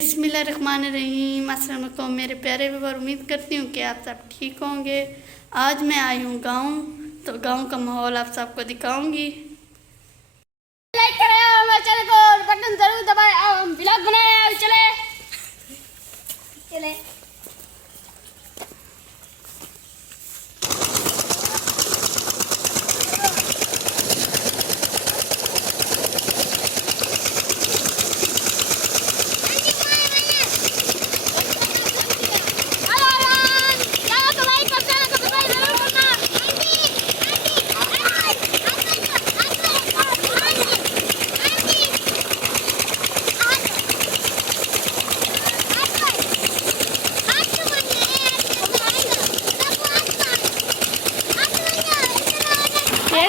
बिस्मिल्लाहिर्रहमानिर्रहीम। अस्सलाम वालेकुम मेरे प्यारे व्यूअर, उम्मीद करती हूँ कि आप सब ठीक होंगे। आज मैं आई हूँ गाँव, तो गाँव का माहौल आप सबको दिखाऊंगी। लाइक करें और हमारे चैनल को बटन जरूर दबाएं और हम व्लॉग बनाएं। चले चले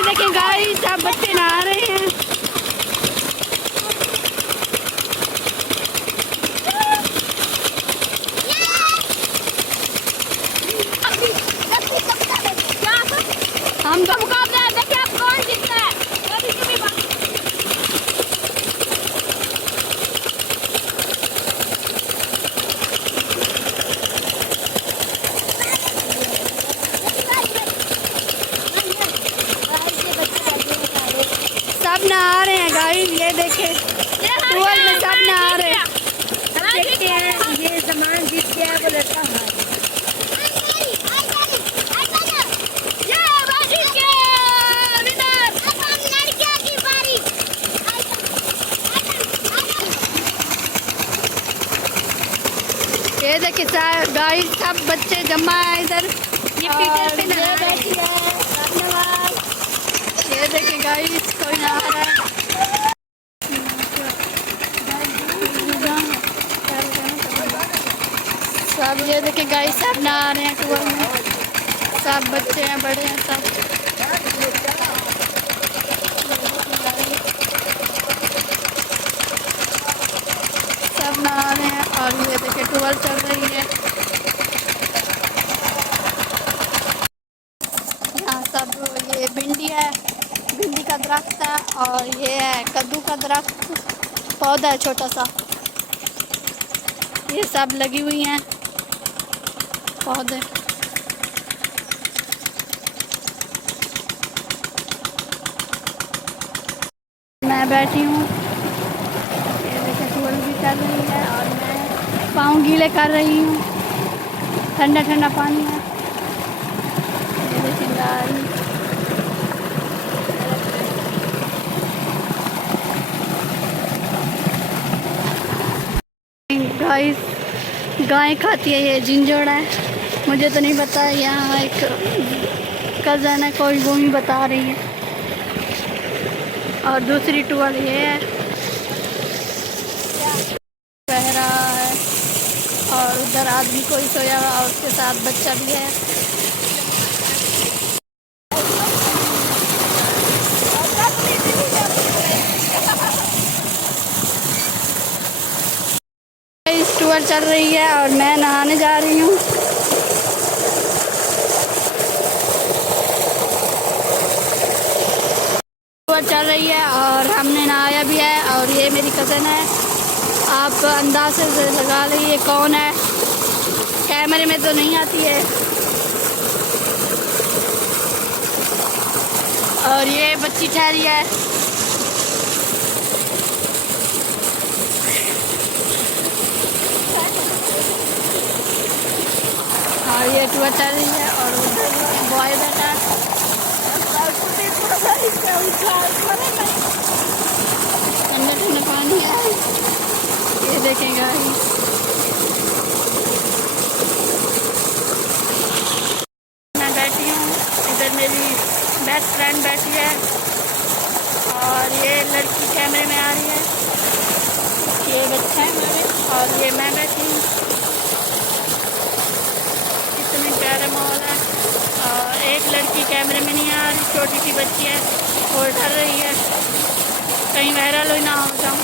देखिए गाइस, सब बच्चे नहा रहे हैं। हमका मुकाबला है, देखिए आप कौन जीतता है। सब नहा रहे हैं गाइस, ये देखें टूअल में सब नहा रहे हैं। देखते हैं ये सामान जीत गया वो लड़का ये देखिए गाइस, सब बच्चे जमा है इधर। ये देखिए गाइस, कोई नहा रहा है। सब ये देखिए गाइस, सब नहा रहे हैं टूअल में। सब बच्चे हैं, बड़े हैं, सब नहा रहे हैं। और ये देखिए टूअल चल रही है। यहाँ सब ये भिंडी है, भिंडी का दरख्त है, और ये है कद्दू का दरख्त, पौधा है छोटा सा। ये सब लगी हुई हैं पौधे। मैं बैठी हूँ, ये देखिए टूअल भी चल रही है और मैं पाँव गीले कर रही हूँ। ठंडा ठंडा पानी है। ये देखिए गाइस, गाय खाती है, ये जिंजड़ है। मुझे तो नहीं पता, यहाँ एक कज़न है कोई, वो ही बता रही है। और दूसरी टूअल ये है, बह रहा है। और उधर आदमी कोई सोया हुआ और उसके साथ बच्चा भी है। टूअल चल रही है और मैं नहाने जा रही हूँ। टूअल चल रही है और हमने नहाया भी है। और ये मेरी कज़न है, आप अंदाज़े से लगा लीजिए कौन है। कैमरे में तो नहीं आती है। और ये बच्ची ठहरी है। और ये टूअल चल रही है और उधर बॉय बैठा है। ठंडा ठंडा पानी है, ये देखेंगे। मैं बैठी हूँ, इधर मेरी बेस्ट फ्रेंड बैठी है और ये लड़की कैमरे में आ रही है। ये बच्चा है मेरे और ये मैं बैठी हूँ। कितने प्यारा माहौल है। और एक लड़की कैमरे में नहीं आ रही, छोटी सी बच्ची है, वो डर रही है कहीं वायरल ही ना हो जाऊँ।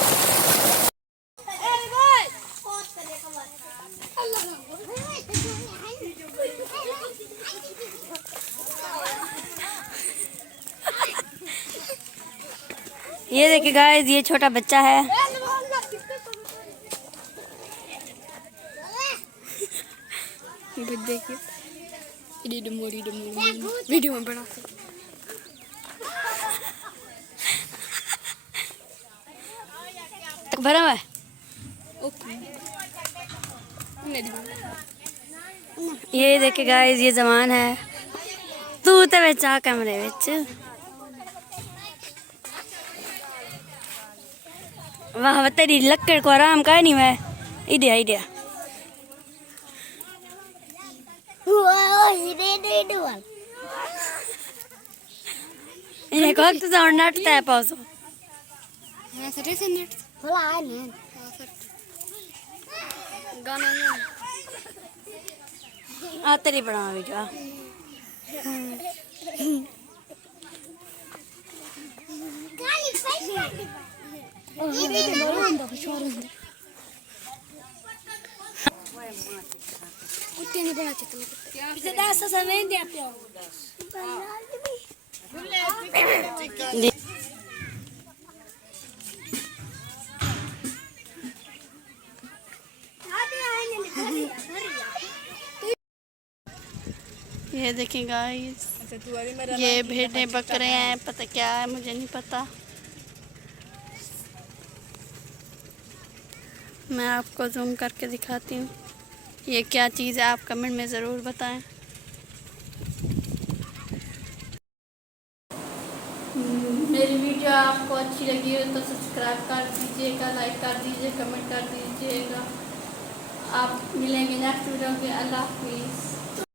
ये देखिए गाइस, ये छोटा बच्चा है। ये देखिए डमोरी वीडियो में बनाते भरा हुआ है। ये देखे गाइस ये जमान है तू तो विच आ कमरे विच वाह तेरी लक्कड़ को आराम का नहीं मैं इडिया इडिया इन्हें को तो साउंड नटता है पासो हां सटे से नेट होला है ने गाना आ तेरी बना वीडियो गाली कुत्ते नहीं बनाते तुम पीछे 10 समय दे पे ये देखें गाइस ये भेड़े बकरे हैं पता क्या है मुझे नहीं पता। मैं आपको जूम करके दिखाती हूँ ये क्या चीज़ है आप कमेंट में ज़रूर बताएं। मेरी वीडियो आपको अच्छी लगी हो तो सब्सक्राइब कर दीजिएगा, लाइक कर दीजिए, कमेंट कर दीजिएगा। आप मिलेंगे नेक्स्ट वीडियो के। अल्लाह हाफिज़।